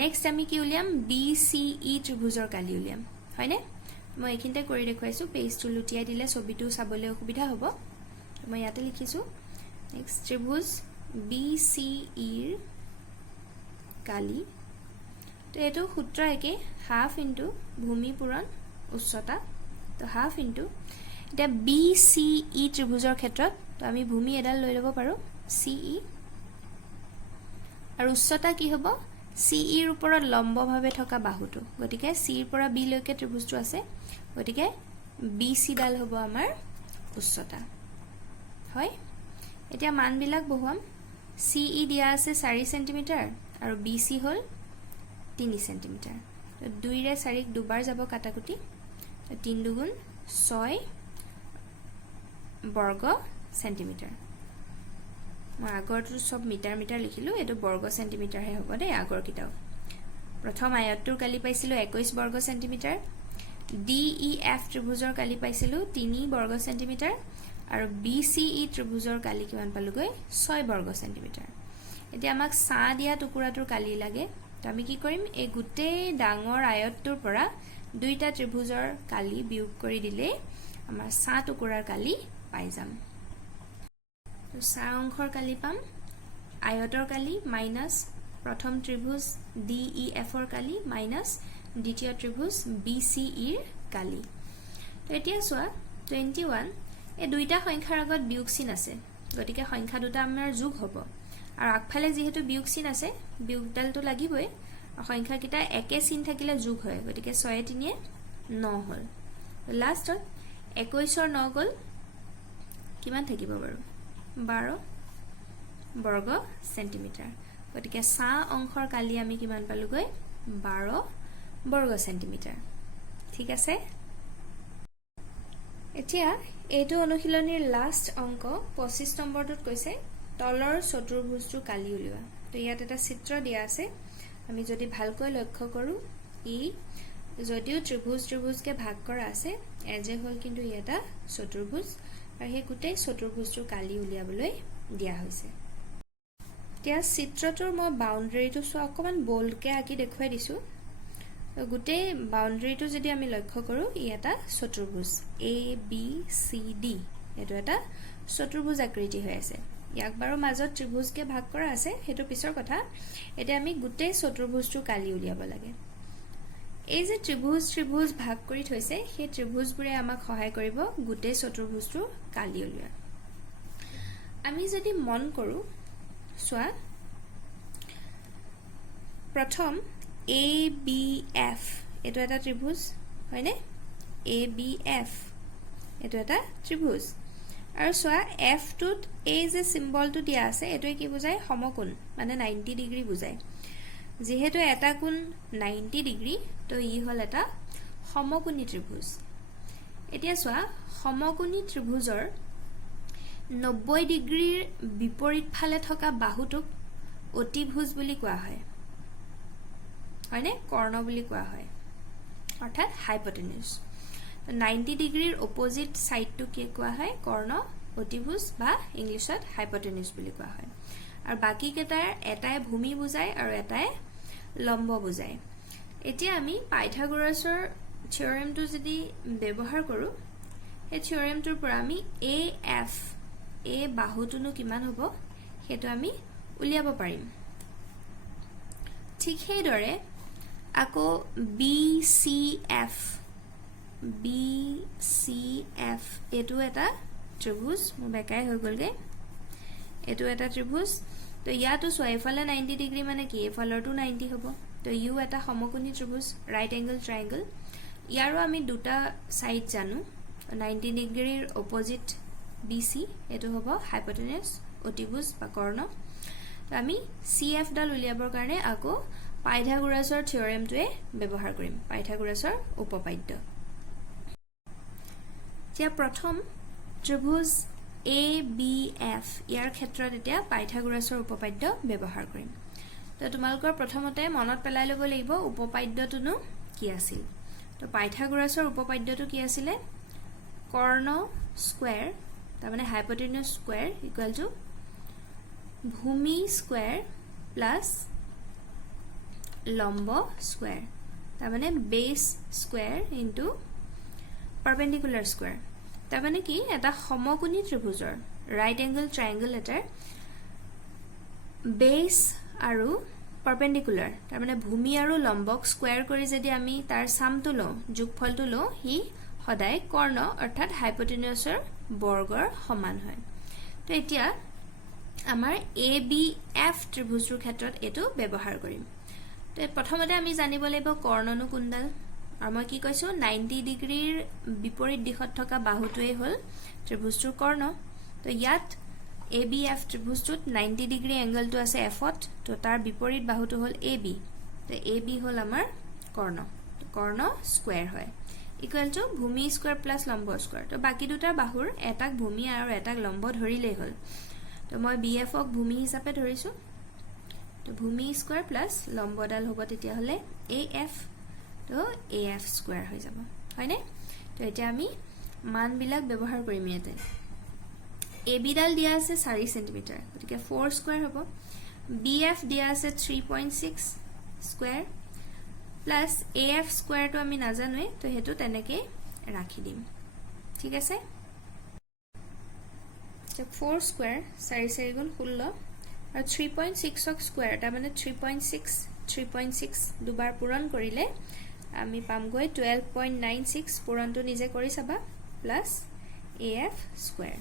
নেক্সট আমি কি উলিয়াম বি সি ই ত্ৰিভুজৰ কালি উলিয়াম হয়নে মই এখিনতে কৰি দেখুৱাইছো পেজটো লুটিয়াই দিলে ছবিটো চাবলৈ অসুবিধা হ'ব মই ইয়াতে লিখিছো নেক্সট ত্ৰিভুজ বি সি ই ৰ কালি তো এটো সূত্ৰ একে হাফ ইনটু ভূমি পূৰণ উচ্চতা তো হাফ ইনটু এটা বি সি ই ত্ৰিভুজৰ ক্ষেত্ৰত তো আমি ভূমি এডাল লৈ লব পাৰো সি ই আৰু উচ্চতা কি হ'ব সি ই ৰ ওপৰত লম্বভাৱে থকা বাহুটো গতিকে সি ৰ পৰা বি লৈকে ত্ৰিভুজটো আছে গতিকে বি সি ডাল হ'ব আমাৰ উচ্চতা হয় এতিয়া মানবিলাক বহুৱাম সি ই দিয়া আছে 4 সেন্টিমিটাৰ আৰু বি সি হল 3 সেন্টিমিটাৰ তো 2 ৰে 4 ক দুবাৰ যাব কাটাকুটি 3 দুগুণ 6 বৰ্গ সেন্টিমিটাৰ মই আগৰটো সব মিটাৰ মিটাৰ লিখিলো এটো বৰ্গ সেন্টিমিটাৰ হে হ'ব দে আগৰ কিটাও প্ৰথম আয়তটোৰ কালি পাইছিলো 21 বৰ্গ সেন্টিমিটাৰ ডি ই এফ ত্ৰিভুজৰ কালি পাইছিলো 3 বৰ্গ সেন্টিমিটাৰ আৰু বি সি ই ত্ৰিভুজৰ কালি কিমান পালুগৈ 6 বৰ্গ সেন্টিমিটাৰ এতিয়া আমাক সা দিয়া টুকুৰাটোৰ কালি লাগে তো আমি কি কৰিম এই গুটে ডাঙৰ আয়তটোৰ পৰা দুইটা ত্ৰিভুজৰ কালি বিয়োগ কৰি দিলে আমাৰ সা টুকুৰাৰ কালি পাই যাম তো সা অংশৰ কালি পাম আয়তৰ কালি মাইনাস প্ৰথম ত্ৰিভুজ ডি ই এফ ৰ কালি মাইনাস দ্বিতীয় ত্ৰিভুজ বি সি ই ৰ কালি তো এতিয়া চোৱা 21 এই দুইটা সংখ্যাৰ আগত বিয়োগ চিন আছে গতিকে সংখ্যা দুটা আমাৰ যোগ হ'ব আৰু আগফালে যেহেতু বিয়োগ চিন আছে বিয়োগডালটো লাগিবই সংখ্যা কিটা একে চিন থাকিলে যোগ হয় গতিকে 6 3 9 হল লাষ্টত 21 ৰ 9 গল কিমান থাকিব বাৰু 12 বৰ্গ সেন্টিমিটাৰ গতিকে সা অংশৰ কালি আমি কিমান পালুগৈ 12 বৰ্গ সেন্টিমিটাৰ ঠিক আছে এতিয়া এইটো অনুশীলনীৰ লাষ্ট অংক 25 নম্বৰটোত কৈছে তলৰ চতুৰ্ভুজটো কালি উলিওৱা তো ইয়াত এটা চিত্ৰ দিয়া আছে আমি যদি ভালকৈ লক্ষ্য কৰো ই যদিও ত্ৰিভুজকে ভাগ কৰা আছে এজে হল কিন্তু এটা চতুৰ্ভুজ আৰু এই গুটে চতুৰ্ভুজটো কালি উলিয়াবলৈ দিয়া হৈছে এতিয়া চিত্ৰটোৰ মই বাউণ্ডাৰীটো সো অকমান বলকে আকি দেখুৱাই দিছো গুটে বাউণ্ডাৰীটো যদি আমি লক্ষ্য কৰো ই এটা চতুৰ্ভুজ এ বি সি ডি এটো এটা চতুৰ্ভুজ আকৃতি হৈ আছে ইয়াক বাৰো মাজত ত্ৰিভুজকে ভাগ কৰা আছে হেতু পিছৰ কথা এতিয়া আমি গুটে চতুৰ্ভুজটো কালি উলিয়াব লাগে এই যে ত্ৰিভুজ ভাগ কৰি থৈছে সেই ত্ৰিভুজবোৰে আমাক সহায় কৰিব গুটে চতুৰ্ভুজটো কালি উলিওৱা আমি যদি মন কৰো সোৱা প্ৰথম এ বি এফ এটো এটা ত্ৰিভুজ হয়নে এ বি এফ এটো এটা ত্ৰিভুজ আৰু সোৱা এফ টুত এই যে সিম্বলটো দিয়া আছে এটোই কি বুজায় সমকোণ মানে 90 ডিগ্ৰী বুজায় যেহেতু এটা কোণ 90 ডিগ্ৰী তো ই হল এটা সমকোণী ত্ৰিভুজ এতিয়া সোৱা সমকোণী ত্ৰিভুজৰ 90 ডিগ্ৰীৰ বিপৰীত ফালে থকা বাহুটোক অতিভুজ বুলি কোৱা হয় হয়নে কৰ্ণ বুলি কোৱা হয় অৰ্থাৎ হাইপোটেনিউজ 90 ডিগ্ৰীৰ অপোজিট সাইডটো কি কোৱা হয় কৰ্ণ অতিভুজ বা ইংলিছত হাইপোটেনিউজ বুলি কোৱা হয় আৰু বাকি কেটাৰ এটাই ভূমি বুজায় আৰু এটাই লম্ব বুজায় এতিয়া আমি পাইথাগোৰাছৰ থিওৰেমটো যদি ব্যৱহাৰ কৰো এই থিওৰেমটোৰ পৰা আমি এ এফ এ বাহুটোনো কিমান হ'ব হেতু আমি উলিয়াব পাৰিম ঠিক হেদৰে আকৌ বি সি এফ এটো এটা ত্ৰিভুজ মো বেকাই হৈ গলগে এটো এটা ত্ৰিভুজ তো ইয়াটো সোয়াইফালে 90 ডিগ্ৰী মানে কি এফালৰটো 90 হ'ব তো ইউ এটা সমকোণী ত্ৰিভুজ ৰাইট এংগল ট্ৰায়াঙ্গল ইয়াৰো আমি দুটা সাইড জানো 90 ডিগ্ৰীৰ অপোজিট বিসি এটো হ'ব হাইপোটেনিউজ অতিভুজ বা কৰ্ণ তো আমি সিএফ ডাল উলিয়াবৰ কাৰণে আকৌ পাইথাগোৰাছৰ থিওৰেমটোৱে ব্যৱহাৰ কৰিম পাইথাগোৰাছৰ উপপাদ্য এতিয়া প্ৰথম ত্ৰিভুজ ABF ইয়াৰ ক্ষেত্ৰত এতিয়া পাইথাগোৰাছৰ উপপাদ্য ব্যৱহাৰ কৰিম তো তোমালোকৰ প্ৰথমতে মনত পেলাই ল'ব লাগিব উপপাদ্যটোনো কি আছিল তো পাইথাগোৰাছৰ উপপাদ্যটো কি আছিল কৰ্ণ স্কয়াৰ তাৰ মানে হাইপোটেনিউজ স্কয়াৰ ইকুৱেল টু ভূমি স্কয়াৰ প্লাস লম্ব স্কয়াৰ তাৰ মানে বেস স্কয়াৰ ইনটু পাৰপেন্ডিকুলাৰ স্কয়াৰ তাৰ মানে কি এটা সমকোণী ত্ৰিভুজৰ ৰাইট এংগল ট্ৰায়াঙ্গল এটাৰ বেস আৰু পাৰপেন্ডিকুলাৰ তাৰ মানে ভূমি আৰু লম্বক স্কয়াৰ কৰি যদি আমি তাৰ সামটো লওঁ যোগফলটো লওঁ হি সদায় কৰ্ণ অৰ্থাৎ হাইপোটেনিউজৰ বৰ্গৰ সমান হয় তো এতিয়া আমাৰ ABF ত্ৰিভুজৰ ক্ষেত্ৰত এটো ব্যৱহাৰ কৰিম তো প্ৰথমতে আমি জানিব লাগিব কৰ্ণনো কোনডাল আৰু মই কি কৈছো 90 ডিগ্ৰীৰ বিপৰীত দিশত থকা বাহুটোৱে হল ত্ৰিভুজটোৰ কৰ্ণ তো ইয়াত ABF ত্ৰিভুজটোত 90 ডিগ্ৰী এংগলটো আছে Fত তো তাৰ বিপৰীত বাহুটো হল AB তো AB হল আমাৰ কৰ্ণ কৰ্ণ স্কয়াৰ হয় ইকুৱেল টু ভূমি স্কয়াৰ প্লাস লম্ব স্কয়াৰ তো বাকি দুটা বাহুৰ এটাক ভূমি আৰু এটাক লম্ব ধৰিলেই হল তো মই BF ক ভূমি হিচাপে ধৰিছো তো ভূমি স্কয়াৰ প্লাস লম্বডাল হ'ব তেতিয়া হলে AF তো AF স্কয়াৰ হৈ যাব হয়নে তো এতিয়া আমি মান বিলাক ব্যৱহাৰ কৰিম ইয়াতে AB ডাল দিয়া আছে 4 সেমি গতিকে 4 স্কয়াৰ হ'ব BF দিয়া আছে 3.6 স্কয়াৰ প্লাস AF স্কয়াৰ তো আমি নাজানোৱে তো হেতু তেনেকে ৰাখি দিম ঠিক আছে তো 4 স্কয়াৰ 4 4 গুণ 16 আৰু 3.6 ক স্কয়াৰ তাৰ মানে 3.6 দুবাৰ পূৰণ কৰিলে আমি পামগৈ 12.96 পূৰণটো নিজে কৰি চাবা প্লাস AF স্কয়াৰ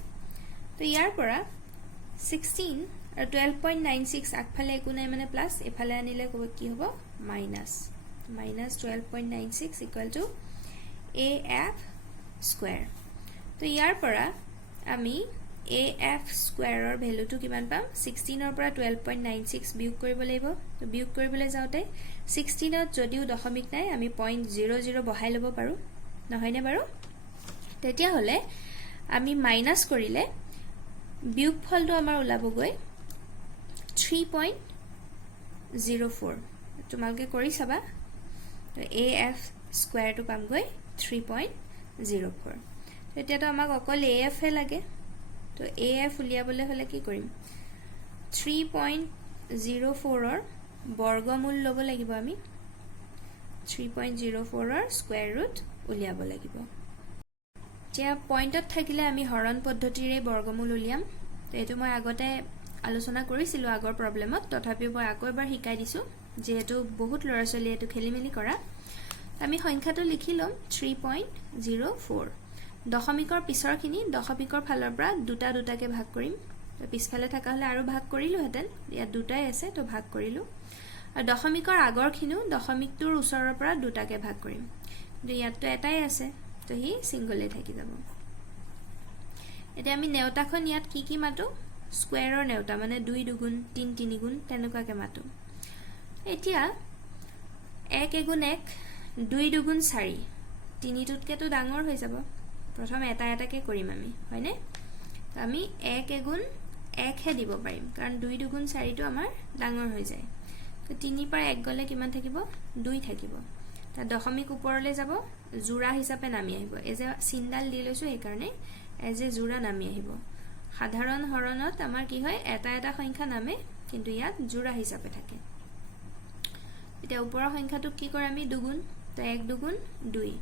তো ইয়াৰ পৰা 16 আৰু 12.96 আগফালে একো নাই মানে প্লাস এফালে আনিলে কি হ'ব minus 12.96 equal to AF square তো ইয়াৰ পৰা আমি AF স্কয়াৰৰ ভ্যালুটো কিমান পাম 16 ৰ পৰা 12.96 বিয়োগ কৰিব লাগিব তো বিয়োগ কৰিবলৈ যাওতে 16 ত যদিও দশমিক নাই আমি 0.00 বহাই লব পাৰো নহয়নে বাৰু তেতিয়া হলে আমি মাইনাস কৰিলে বিয়োগফলটো আমাৰ ওলাবগৈ 3.04 তোমালকে কৰি চাবা তো AF স্কয়াৰটো পামগৈ 3.04 এতিয়াতো আমাক অকল AF হে লাগে তো AF উলিয়াবলে হলে কি কৰিম 3.04 ৰ বৰ্গমূল লব লাগিব আমি 3.04 ৰ স্কয়াৰ ৰুট উলিয়াব লাগিব এতিয়া পইণ্টত থাকিলে আমি হৰণ পদ্ধতিৰে বৰ্গমূল উলিয়াম তো এটো মই আগতে আলোচনা কৰিছিলো আগৰ প্ৰবলেমত তথাপিও মই আকৌ এবাৰ শিকাই দিছো যেহেতু বহুত লৰাছলি এটো খেলিমেলি কৰা আমি সংখ্যাটো লিখি লম 3.04 দশমিকৰ পিছৰখিনি দশমিকৰ ফালৰ পৰা দুটা দুটাকে ভাগ কৰিম তো পিছফালে থাকা হলে আৰু ভাগ কৰিলো হেতেন ইয়া দুটাই আছে তো ভাগ কৰিলো আৰু দশমিকৰ আগৰখিনিও দশমিকটোৰ ওচৰৰ পৰা দুটাকে ভাগ কৰিম কিন্তু ইয়াতটো এটাই আছে তো হি সিঙ্গলে থাকি যাব এতিয়া আমি নেউতাখন ইয়াত কি মাতো স্কয়াৰৰ নেউতা মানে 2 দুগুণ 3 3 গুণ তেনেকুৱাকে মাতো এতিয়া 1 এগুণ 1 2 দুগুণ 4 তিনিটোতকে তো ডাঙৰ হৈ যাব প্ৰথম এটা এটাকে কৰিম আমি হয়নে তো আমি 1 এগুণ 1 হে দিব পাৰিম কাৰণ 2 দুগুণ 4 টো আমাৰ ডাঙৰ হৈ যায় তো 3 পৰা 1 গলে কিমান থাকিব 2 থাকিব তা দশমিক ওপৰলে যাব জোড়া হিচাপে নামি আহিব এই যে চিনডাল দি লৈছো এই কাৰণে এজ এ জোড়া নামি আহিব সাধাৰণ হৰণত আমাৰ কি হয় এটা এটা সংখ্যা নামে কিন্তু ইয়াত জোড়া হিচাপে থাকে এটা ওপৰৰ সংখ্যাটো কি কৰে আমি দুগুণ তো 1 দুগুণ 2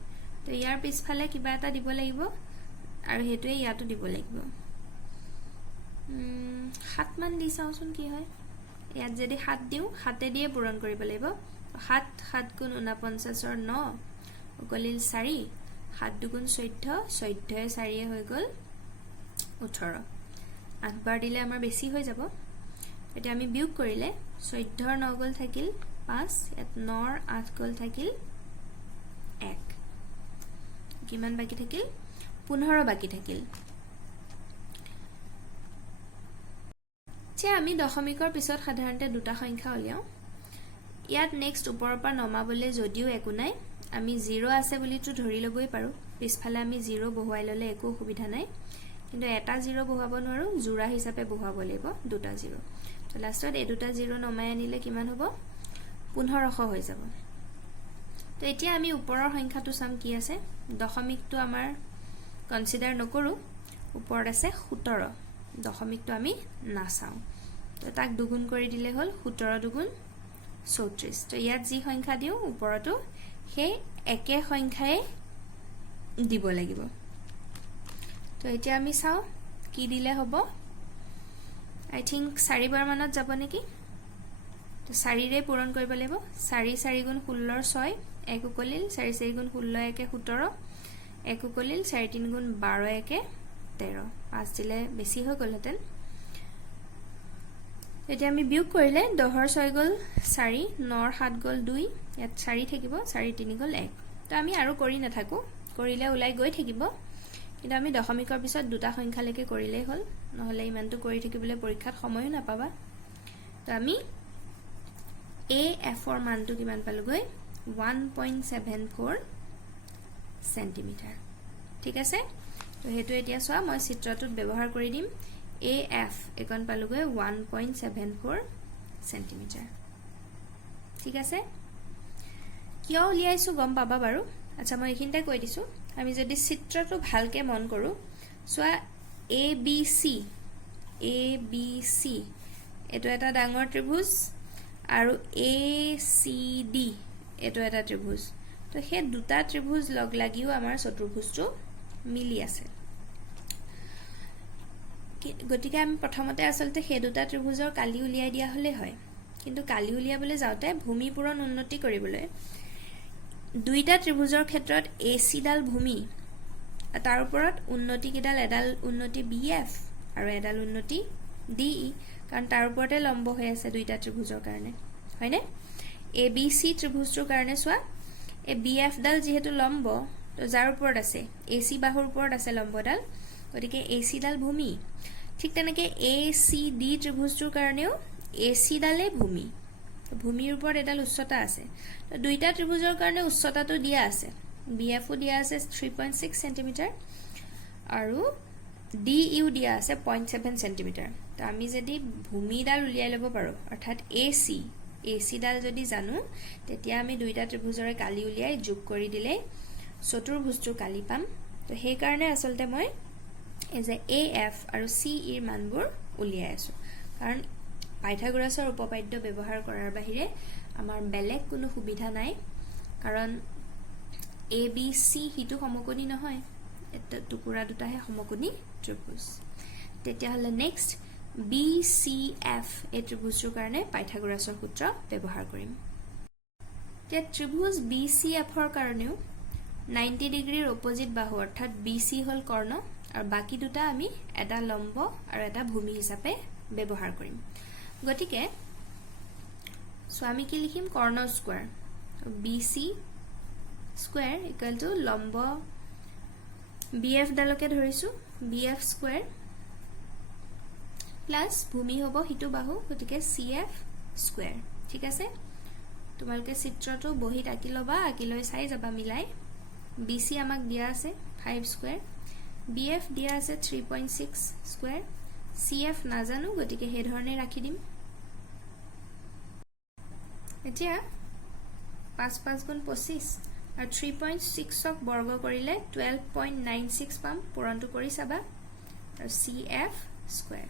তো ইয়াৰ পিছফালে কিবা এটা দিব লাগিব আৰু হেতুৱে ইয়াটো দিব লাগিব 7 মান দি চাওচোন কি হয় ইয়াত যদি 7 দিও 7 দিয়ে পূৰণ কৰিব লাগিব 7 7 গুণ 49 ৰ 9 গলিল 4 7 দুগুণ 14 14 4 হৈ গল 18 8 বাৰ দিলে আমাৰ বেছি হৈ যাব এটা আমি বিয়োগ কৰিলে 14 ৰ 9 গল থাকিল 5 ইয়াত 9 ৰ 8 গল থাকিল 1 কিমান বাকি থাকিল 15 বাকি থাকিল যে আমি দশমিকৰ পিছত সাধাৰণতে দুটা সংখ্যা উলিয়াও ইয়াত নেক্সট ওপৰৰ পৰা নমাবলৈ যদিও একো নাই আমি 0 আছে বুলিতো ধৰি ল'বই পাৰো পিছফালে আমি 0 বহুৱাই ল'লে একো সুবিধা নাই কিন্তু এটা 0 বহুৱাব নোৱাৰো জোড়া হিচাপে বহুৱাব লাগিব দুটা 0 তো লাষ্টত এই দুটা 0 নমাই আনিলে কিমান হ'ব 1500 হৈ যাব তো এতিয়া আমি ওপৰৰ সংখ্যাটো চাম কি আছে দশমিকটো আমাৰ কনসিডাৰ নকৰো ওপৰত আছে 17 দশমিকটো আমি নাচাও তো তাক দুগুণ কৰি দিলে হল 17 দুগুণ 34 তো ইয়াত যি সংখ্যা দিও ওপৰটো সেই একে সংখ্যাই দিব লাগিব তো এতিয়া আমি চাও কি দিলে হ'ব আই থিংক 4 বাৰ মানত যাব নেকি তো 4 ৰে পূৰণ কৰিব লাগিব 4 4 গুণ 16 ৰ 6 1 উকলিল 4 4 গুণ 16 একে 17 1 উকলিল 4 3 গুণ 12 একে 13 5 দিলে বেছি হৈ গলহেতেন এতিয়া আমি বিয়োগ কৰিলে 10 ৰ 6 গল 4 9 ৰ 7 গল 2 ইয়াত 4 থাকিব 4 3 গল 1 তো আমি আৰু কৰি নাথাকো কৰিলে উলাই গৈ থাকিব কিন্তু আমি দশমিকৰ পিছত দুটা সংখ্যালৈকে কৰিলেই হল নহলে ইমানটো কৰি থাকিবলৈ পৰীক্ষাত সময়ও নাপাবা তো আমি AF ৰ মানটো কিমান পালোগৈ 1.74 সেন্টিমিটাৰ ঠিক আছে তো হেতু এতিয়া চোৱা মই চিত্ৰটোত ব্যৱহাৰ কৰি দিম AF একন পালোগৈ 1.74 সেন্টিমিটাৰ ঠিক আছে কিয় উলিয়াইছো গম পাবা বাৰু আচ্ছা মই এখিনতে কৈ দিছো আমি যদি চিত্ৰটো ভালকে মন কৰো সোয়া ABC এটো এটা ডাঙৰ ত্ৰিভুজ আৰু ACD এটো এটা ত্ৰিভুজ তো হে দুটা ত্ৰিভুজ লগ লাগিও আমাৰ চতুৰ্ভুজটো মিলি আছে গতিকে আমি প্ৰথমতে আসলতে হে দুটা ত্ৰিভুজৰ কালি উলিয়াই দিয়া হলে হয় কিন্তু কালি উলিয়াবলৈ যাওতে ভূমি পূৰণ উন্নতি কৰিবলৈ দুইটা ত্ৰিভুজৰ ক্ষেত্ৰত AC ডাল ভূমি তাৰ ওপৰত উন্নতি কিডাল এডাল উন্নতি BF আৰু এডাল উন্নতি DE কাৰণ তাৰ ওপৰতে লম্ব হৈ আছে দুইটা ত্ৰিভুজৰ কাৰণে হয়নে ABC ত্ৰিভুজৰ কাৰণে সোয়া এ BF ডাল যেহেতু লম্ব তো যাৰ ওপৰত আছে AC বাহুৰ ওপৰত আছে লম্বডাল গতিকে AC ডাল ভূমি ঠিক তেনেকে ACD ত্ৰিভুজৰ কাৰণেও AC ডালে ভূমি ভূমিৰ ওপৰত এডাল উচ্চতা আছে তো দুইটা ত্ৰিভুজৰ কাৰণে উচ্চতাটো দিয়া আছে BF ও দিয়া আছে 3.6 সেন্টিমিটাৰ আৰু DU দিয়া আছে 0.7 সেন্টিমিটাৰ তো আমি যদি ভূমিডাল উলিয়াই লব পাৰো অৰ্থাৎ AC ডাল যদি জানো তেতিয়া আমি দুইটা ত্ৰিভুজৰে কালি উলিয়াই যোগ কৰি দিলে চতুৰ্ভুজটো কালি পাম তো সেই কাৰণে আসলতে মই এই যে AF আৰু CE ৰ মানবোৰ উলিয়াই আছো কাৰণ পাইথাগোৰাছৰ উপপাদ্য ব্যৱহাৰ কৰাৰ বাহিৰে আমাৰ বেলেগ কোনো সুবিধা নাই কাৰণ ABC হিটো সমকোণী নহয় এটা টুকুৰা দুটাহে সমকোণী ত্ৰিভুজ তেতিয়া হলে নেক্সট BCF এই ত্ৰিভুজৰ কাৰণে পাইথাগোৰাছৰ সূত্ৰ ব্যৱহাৰ কৰিম তে ত্ৰিভুজ BCF ৰ কাৰণেও 90 ডিগ্ৰীৰ অপোজিট বাহু অৰ্থাৎ BC হল কৰ্ণ আৰু বাকি দুটা আমি এটা লম্ব আৰু এটা ভূমি হিচাপে ব্যৱহাৰ কৰিম গতিকে সো আমি কি লিখিম কৰ্ণ square BC square equal to লম্ব BF ডালকে ধৰিছো BF স্কয়াৰ প্লাস ভূমি হ'ব হিটো বাহু গতিকে CF স্কয়াৰ ঠিক আছে তোমালকে চিত্ৰটো বহিত আকি লবা আকি লৈ চাই যাবা মিলাই BC আমাক দিয়া আছে 5 স্কয়াৰ BF দিয়া আছে 3.6 স্কয়াৰ CF নাজানো গতিকে হে ধৰণে ৰাখি দিম এতিয়া 5 5 গুণ 25 আৰু 3.6 ক বৰ্গ কৰিলে 12.96 পাম পূৰণটো কৰি চাবা আৰু CF স্কয়াৰ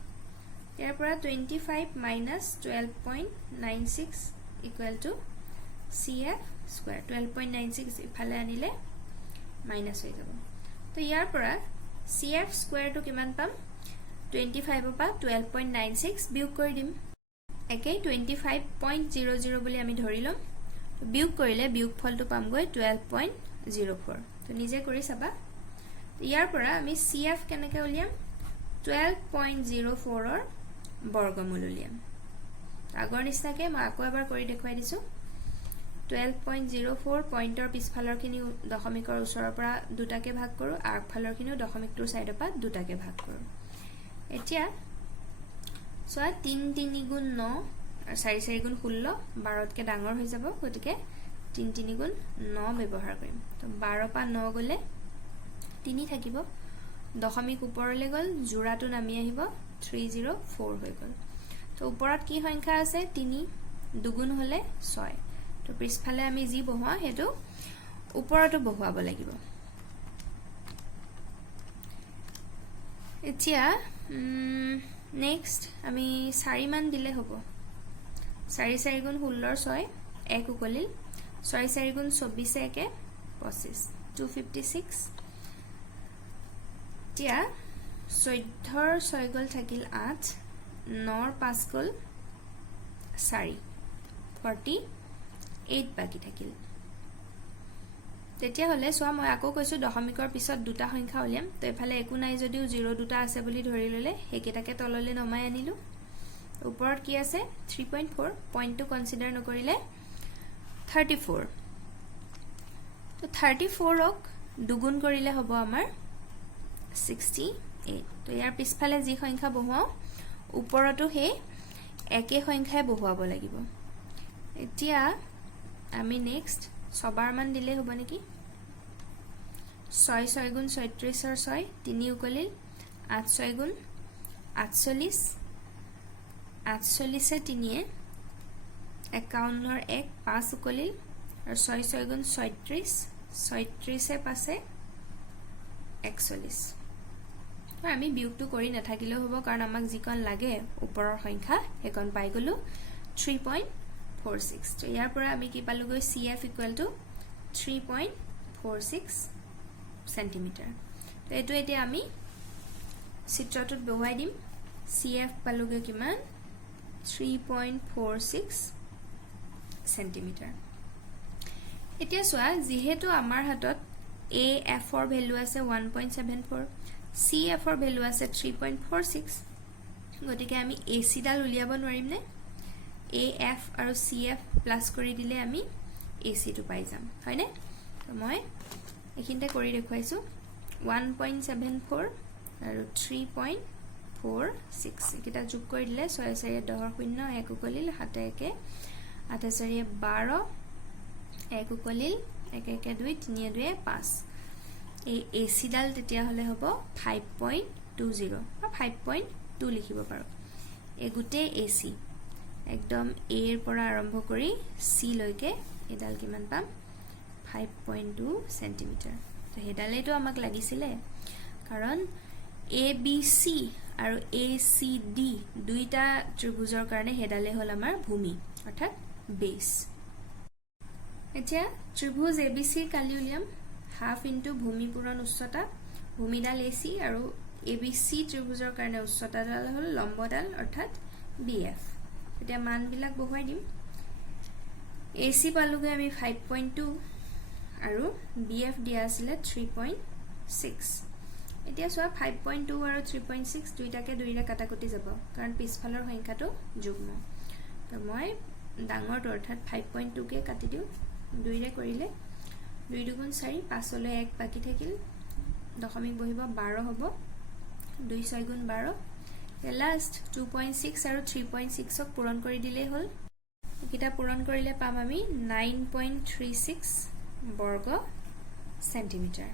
ইয়াৰ পৰা 25 minus 12.96 equal to CF square 12.96 ইফালে আনিলে মাইনাস হৈ যাব তো ইয়াৰ পৰা CF square টো কিমান পাম 25 পৰা 12.96 বিয়োগ কৰি দিম একে 25.00 বুলি আমি ধৰি লম বিয়োগ কৰিলে বিয়োগফলটো পাম গৈ 12.04 তো নিজে কৰি চাবা ইয়াৰ পৰা আমি CF কেনেকৈ উলিয়াম 12.04 ৰ বৰ্গমূল উলিয়াম আগৰ নিচিনাকৈ মই আকৌ এবাৰ কৰি দেখুৱাই দিছো 12.04 পইণ্টৰ পিছফালৰ খিনি দশমিকৰ ওচৰৰ পৰা দুটাকে ভাগ কৰো আগফালৰ খিনিও দশমিকটোৰ সাইডৰ পৰা দুটাকে ভাগ কৰো এতিয়া সোৱা 3 3 গুণ 9 4 4 গুণ 16 12তকৈ ডাঙৰ হৈ যাব গতিকে 3 3 গুণ 9 ব্যৱহাৰ কৰিম তো 12 পা 9 গলে 3 থাকিব দশমিক ওপৰলৈ গল জোড়াটো নামি আহিব 304 হৈ গল তো ওপৰত কি সংখ্যা আছে 3 দুগুণ হলে 6 তো পিছফালে আমি যি বহুৱা হেতু ওপৰটো বহুৱাব লাগিব এতিয়া নেক্সট আমি 4 মান দিলে হ'ব 4 4 গুণ 16 6 1 উকলিল 6 4 গুণ 24 একে 25 256 এতিয়া 14 6 গল থাকিল 8 9 5 গল 4 48 বাকি থাকিল তেতিয়া হলে সোয়া মই আকৌ কৈছো দশমিকৰ পিছত দুটা সংখ্যা উলিয়াম তো এফালে একো নাই যদিও 0 দুটা আছে বুলি ধৰি ললে হেকেটাকে তললে নমাই আনিলো ওপৰত কি আছে 3.4 পইণ্টটো কনসিডাৰ নকৰিলে 34 তো 34 ক দুগুণ কৰিলে হ'ব আমাৰ 68 তো ইয়াৰ পিছফালে যি সংখ্যা বহুৱাও ওপৰতো হে একে সংখ্যাই বহুৱাব লাগিব এতিয়া আমি নেক্সট সবাৰ মান দিলে হ'ব নেকি 6 6 গুণ 36 और 6 3 উকলিল 8 6 গুণ 48 48 से 3 51 और 1 5 উকলিল और 6 6 গুণ 36 36 से 5 41 আমি বিয়োগটো কৰি নাথাকিলেও হ'ব কাৰণ আমাক যিকন লাগে ওপৰৰ সংখ্যা হেকন পাই গলো 3.46 তো ইয়াৰ পৰা আমি কি পালো গৈ CF = 3.46 সেন্টিমিটাৰ তো এটো এতিয়া আমি চিত্ৰটোত বহুৱাই দিম CF পালোগে কিমান 3.46 সেন্টিমিটাৰ এতিয়া সোয়া যেহেতু আমাৰ হাতত AF ৰ ভ্যালু আছে 1.74 CF ৰ ভ্যালু আছে 3.46 গতিকে আমি AC ডাল উলিয়াব নোৱাৰিম নে AF আৰু CF প্লাস কৰি দিলে আমি AC টো পাই যাম হয়নে তো মই এখিনতে কৰি দেখুৱাইছো 1.74 আৰু 3.46 কিটা যোগ কৰি দিলে 6 4 10 0 1 উকলিল 7 1 8 4 12 1 উকলিল 1 1 2 3 2 5 এই AC ডাল তেতিয়া হলে হ'ব 5.20 বা 5.2 লিখিব পাৰো এই গুটে AC একদম A এৰ পৰা আৰম্ভ কৰি C লৈকে এডাল কিমান পাম 5.2 সেন্টিমিটাৰ তো হেডালেটো আমাক লাগিছিলে কাৰণ ABC আৰু ACD দুইটা ত্ৰিভুজৰ কাৰণে হেডালে হল আমাৰ ভূমি অৰ্থাৎ বেস এতিয়া ত্ৰিভুজ ABC কালি উলিয়াম হাফ ইনটু ভূমি পূৰণ উচ্চতা ভূমিডাল AC আৰু ABC ত্ৰিভুজৰ কাৰণে উচ্চতাডাল হল লম্বডাল অৰ্থাৎ BF এতিয়া মান বিলাক বহুৱাই দিম AC পালুগে আমি 5.2 আৰু BF দিয়া আছিল 3.6 এতিয়া সোয়া 5.2 আৰু 3.6 দুইটাকে দুইৰে কাটাকুটি যাব কাৰণ পিছফালৰ সংখ্যাটো যুগ্ম তো মই ডাঙৰটো অৰ্থাৎ 5.2 কে কাটি দিও দুইৰে কৰিলে 2 দুগুণ 4 5 লৈ 1 বাকি থাকিল দশমিক বহিব 12 হ'ব 2 6 গুণ 12 লাষ্ট 2.6 আৰু 3.6 ক পূৰণ কৰি দিলে হল কিটা পূৰণ কৰিলে পাম আমি 9.36 বৰ্গ সেন্টিমিটাৰ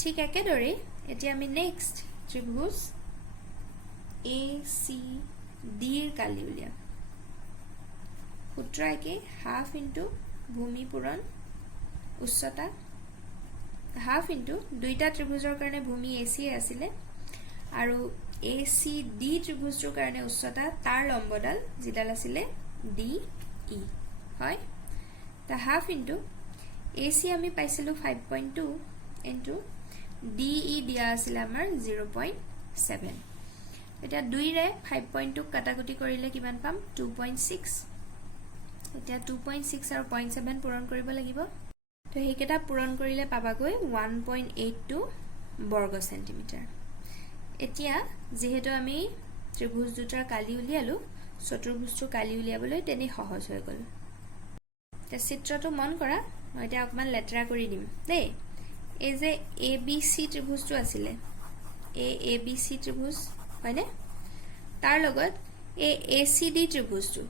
ঠিক একেদৰে এতিয়া আমি নেক্সট ত্ৰিভুজ ACD এৰ কালি উলিয়াম সূত্ৰ একে হাফ ইনটু ভূমি পূৰণ উচ্চতা হাফ ইনটু দুইটা ত্ৰিভুজৰ কাৰণে ভূমি AC আছিলে আৰু ACD ত্ৰিভুজৰ কাৰণে উচ্চতা তাৰ লম্বডাল যিডাল আছিলে DE হয় তা হাফ ইনটু AC আমি পাইছিলো 5.2 ইনটু DE দিয়া আছিল আমাৰ 0.7 এটা 2 ৰে 5.2 কাটাকুটি কৰিলে কিমান পাম 2.6 এটা 2.6 আৰু 0.7 পূৰণ কৰিব লাগিব তো হেকেটা পূৰণ কৰিলে পাবাগৈ 1.82 বৰ্গ সেন্টিমিটাৰ এতিয়া যেহেতু আমি ত্ৰিভুজ দুটাৰ কালি উলিয়ালো চতুৰ্ভুজটো কালি উলিয়াবলৈ তেনি সহজ হৈ গল তে চিত্ৰটো মন কৰা মই এটা অকমান লেটৰা কৰি দিম দেই এই যে ABC ত্ৰিভুজটো আছিলে ABC ত্ৰিভুজ হয়নে তাৰ লগত এই ACD ত্ৰিভুজটো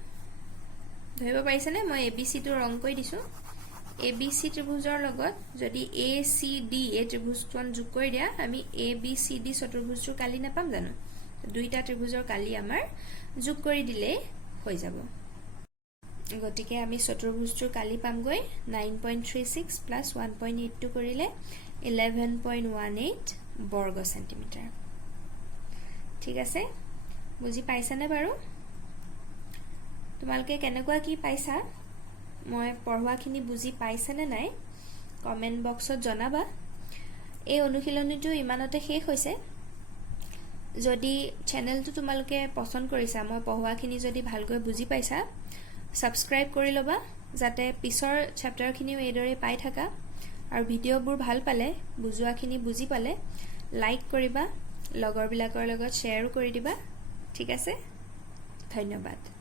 ধৰিব পাৰিছেনে মই ABC টো ৰং কৰি দিছো ABC ত্ৰিভুজৰ লগত যদি ACD এই ত্ৰিভুজখন যোগ কৰি দিয়া আমি ABCD চতুৰ্ভুজৰ কালি নাপাম জানো দুইটা ত্ৰিভুজৰ কালি আমাৰ যোগ কৰি দিলে হৈ যাব গতিকে আমি চতুৰ্ভুজৰ কালি পামগৈ 9.36 প্লাস 1.82 কৰিলে 11.18 বৰ্গ সেন্টিমিটাৰ ঠিক আছে বুজি পাইছানে বাৰু তোমালকে কেনেকুৱা কি পাইছা মই পঢ়োৱাখিনি বুজি পাইছেনে নাই কমেন্ট বক্সত জনাবা এই অনুশীলনীটো ইমানতে শেষ হৈছে যদি চেনেলটো তোমালকে পছন্দ কৰিছা মই পঢ়োৱাখিনি যদি ভালকৈ বুজি পাইছা সাবস্ক্ৰাইব কৰি লবা যাতে পিছৰ চেপ্টাৰখিনিও এইদৰে পাই থাকা আৰু ভিডিঅ'বোৰ ভাল পালে বুজোৱাখিনি বুজি পালে লাইক কৰিবা লগৰবিলাকৰ লগত শ্বেয়াৰো কৰি দিবা ঠিক আছে ধন্যবাদ